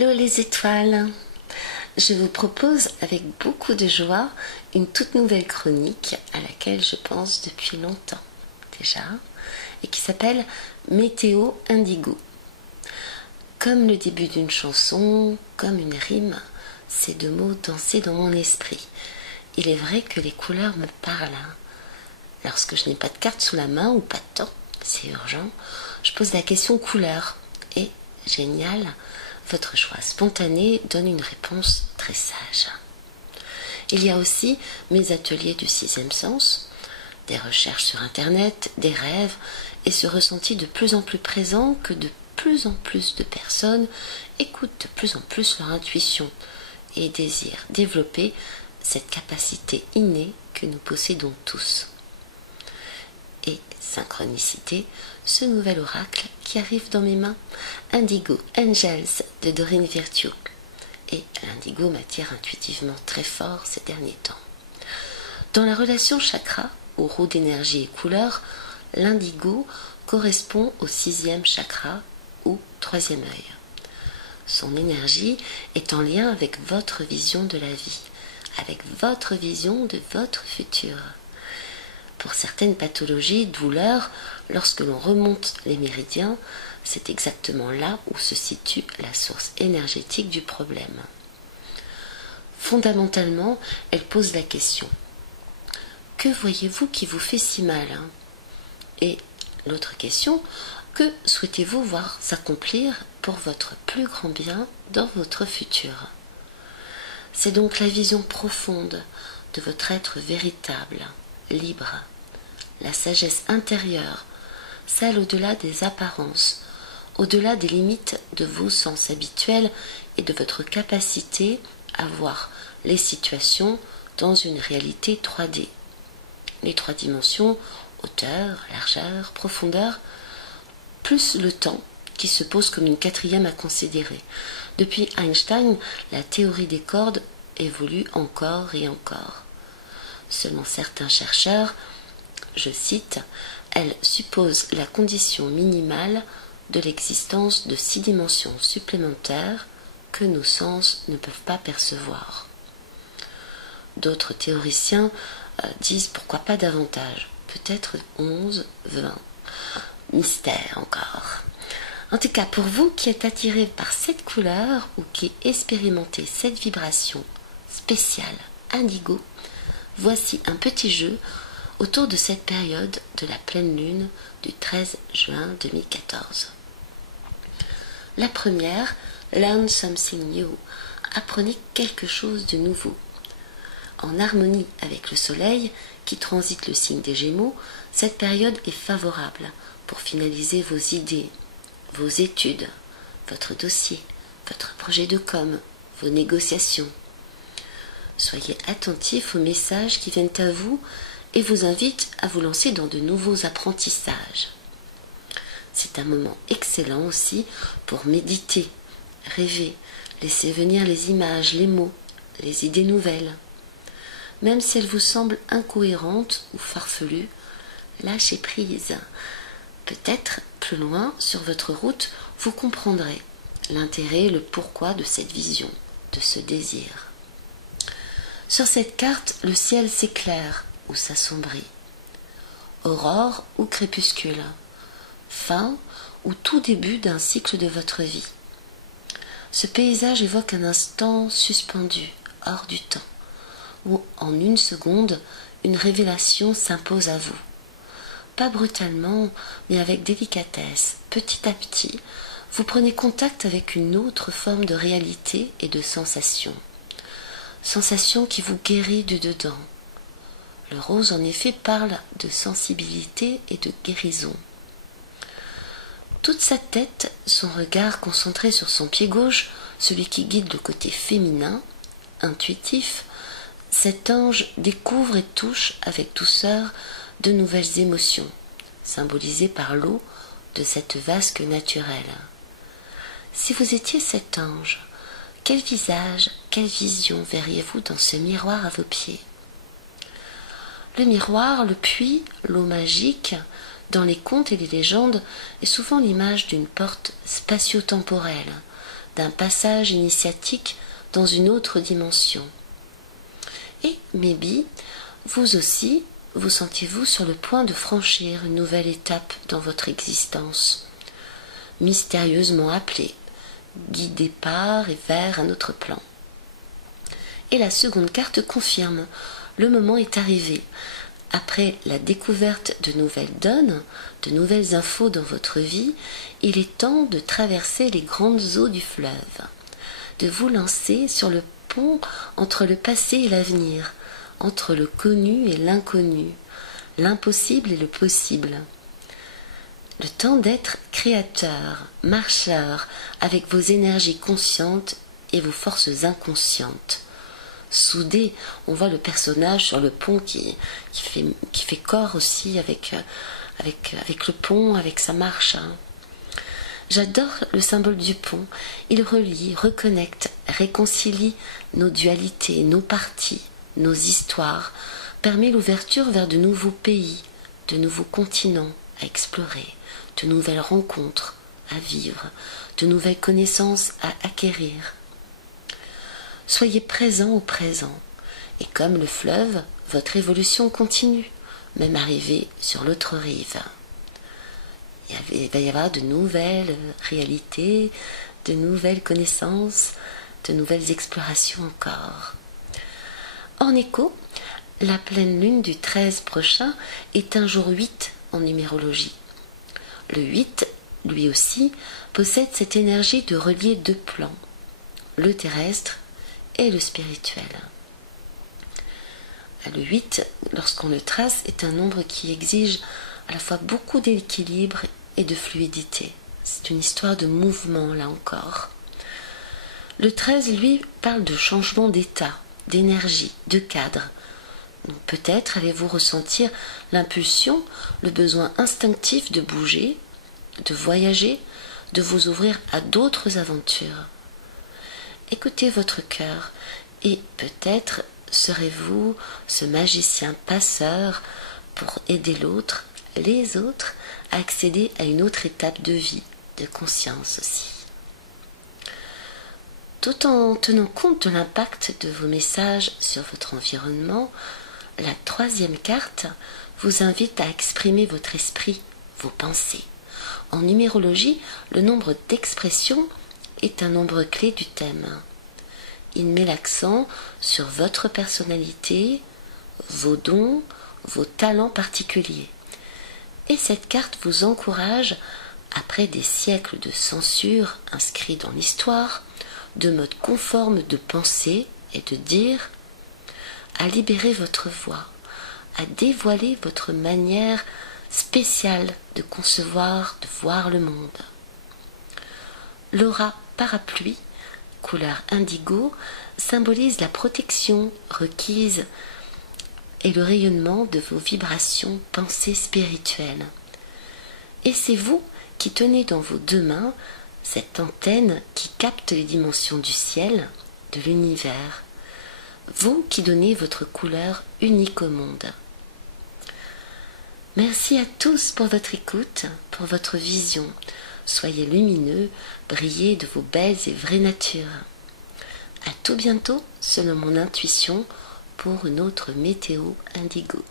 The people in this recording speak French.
Hello les étoiles! Je vous propose avec beaucoup de joie une toute nouvelle chronique à laquelle je pense depuis longtemps déjà et qui s'appelle Météo Indigo. Comme le début d'une chanson, comme une rime, ces deux mots dansaient dans mon esprit. Il est vrai que les couleurs me parlent. Lorsque je n'ai pas de carte sous la main ou pas de temps, c'est urgent, je pose la question couleur et, génial, votre choix spontané donne une réponse très sage. Il y a aussi mes ateliers du sixième sens, des recherches sur internet, des rêves et ce ressenti de plus en plus présent que de plus en plus de personnes écoutent de plus en plus leur intuition et désirent développer cette capacité innée que nous possédons tous. Et synchronicité, ce nouvel oracle qui arrive dans mes mains, Indigo Angels de Doreen Virtue. Et l'indigo m'attire intuitivement très fort ces derniers temps. Dans la relation chakra, aux roues d'énergie et couleurs, l'indigo correspond au 6e chakra ou 3e œil. Son énergie est en lien avec votre vision de la vie, avec votre vision de votre futur. Pour certaines pathologies, douleurs, lorsque l'on remonte les méridiens, c'est exactement là où se situe la source énergétique du problème. Fondamentalement, elle pose la question: que voyez-vous qui vous fait si mal? Et l'autre question: que souhaitez-vous voir s'accomplir pour votre plus grand bien dans votre futur? C'est donc la vision profonde de votre être véritable, libre, la sagesse intérieure, celle au-delà des apparences, au-delà des limites de vos sens habituels et de votre capacité à voir les situations dans une réalité 3D. Les 3 dimensions, hauteur, largeur, profondeur, plus le temps qui se pose comme une 4e à considérer. Depuis Einstein, la théorie des cordes évolue encore et encore. Selon certains chercheurs, je cite, elle suppose la condition minimale de l'existence de 6 dimensions supplémentaires que nos sens ne peuvent pas percevoir. D'autres théoriciens disent pourquoi pas davantage, peut-être 11, 20. Mystère encore. En tout cas, pour vous qui êtes attiré par cette couleur ou qui expérimentez cette vibration spéciale indigo, voici un petit jeu autour de cette période de la pleine lune du 13 juin 2014. La première, Learn something new. Apprenez quelque chose de nouveau. En harmonie avec le soleil qui transite le signe des Gémeaux, cette période est favorable pour finaliser vos idées, vos études, votre dossier, votre projet de com, vos négociations. Soyez attentifs aux messages qui viennent à vous et vous invitent à vous lancer dans de nouveaux apprentissages. C'est un moment excellent aussi pour méditer, rêver, laisser venir les images, les mots, les idées nouvelles. Même si elles vous semblent incohérentes ou farfelues, lâchez prise. Peut-être plus loin sur votre route, vous comprendrez l'intérêt et le pourquoi de cette vision, de ce désir. Sur cette carte, le ciel s'éclaire ou s'assombrit. Aurore ou crépuscule. Fin ou tout début d'un cycle de votre vie. Ce paysage évoque un instant suspendu, hors du temps, où en une seconde, une révélation s'impose à vous. Pas brutalement, mais avec délicatesse, petit à petit, vous prenez contact avec une autre forme de réalité et de sensation. Sensation qui vous guérit du dedans. Le rose, en effet, parle de sensibilité et de guérison. Toute sa tête, son regard concentré sur son pied gauche, celui qui guide le côté féminin, intuitif, cet ange découvre et touche avec douceur de nouvelles émotions, symbolisées par l'eau de cette vasque naturelle. Si vous étiez cet ange, quel visage, quelle vision verriez-vous dans ce miroir à vos pieds? Le miroir, le puits, l'eau magique, dans les contes et les légendes, est souvent l'image d'une porte spatio-temporelle, d'un passage initiatique dans une autre dimension. Et maybe, vous aussi, vous sentez-vous sur le point de franchir une nouvelle étape dans votre existence, mystérieusement appelée, guidée par et vers un autre plan. Et la seconde carte confirme, le moment est arrivé. Après la découverte de nouvelles donnes, de nouvelles infos dans votre vie, il est temps de traverser les grandes eaux du fleuve, de vous lancer sur le pont entre le passé et l'avenir, entre le connu et l'inconnu, l'impossible et le possible. Le temps d'être créateur, marcheur, avec vos énergies conscientes et vos forces inconscientes. Soudé, on voit le personnage sur le pont qui fait corps aussi avec le pont, avec sa marche. J'adore le symbole du pont. Il relie, reconnecte, réconcilie nos dualités, nos parties, nos histoires, permet l'ouverture vers de nouveaux pays, de nouveaux continents à explorer, de nouvelles rencontres à vivre, de nouvelles connaissances à acquérir. Soyez présent au présent, et comme le fleuve, votre évolution continue, même arrivé sur l'autre rive. Il va y avoir de nouvelles réalités, de nouvelles connaissances, de nouvelles explorations encore. En écho, la pleine lune du 13 prochain est un jour 8 en numérologie. Le 8, lui aussi, possède cette énergie de relier deux plans, le terrestre et le spirituel. Le 8, lorsqu'on le trace, est un nombre qui exige à la fois beaucoup d'équilibre et de fluidité. C'est une histoire de mouvement, là encore. Le 13, lui, parle de changement d'état, d'énergie, de cadre. Donc, peut-être allez-vous ressentir l'impulsion, le besoin instinctif de bouger, de voyager, de vous ouvrir à d'autres aventures. Écoutez votre cœur et peut-être serez-vous ce magicien passeur pour aider l'autre, les autres, à accéder à une autre étape de vie, de conscience aussi. Tout en tenant compte de l'impact de vos messages sur votre environnement, la troisième carte vous invite à exprimer votre esprit, vos pensées. En numérologie, le nombre d'expressions est un nombre clé du thème. Il met l'accent sur votre personnalité, vos dons, vos talents particuliers. Et cette carte vous encourage, après des siècles de censure inscrits dans l'histoire, de modes conformes de penser et de dire, à libérer votre voix, à dévoiler votre manière spéciale de concevoir, de voir le monde. L'aura parapluie, couleur indigo, symbolise la protection requise et le rayonnement de vos vibrations pensées spirituelles. Et c'est vous qui tenez dans vos deux mains cette antenne qui capte les dimensions du ciel, de l'univers. Vous qui donnez votre couleur unique au monde. Merci à tous pour votre écoute, pour votre vision. Soyez lumineux, brillez de vos belles et vraies natures. À tout bientôt, selon mon intuition, pour une autre météo indigo.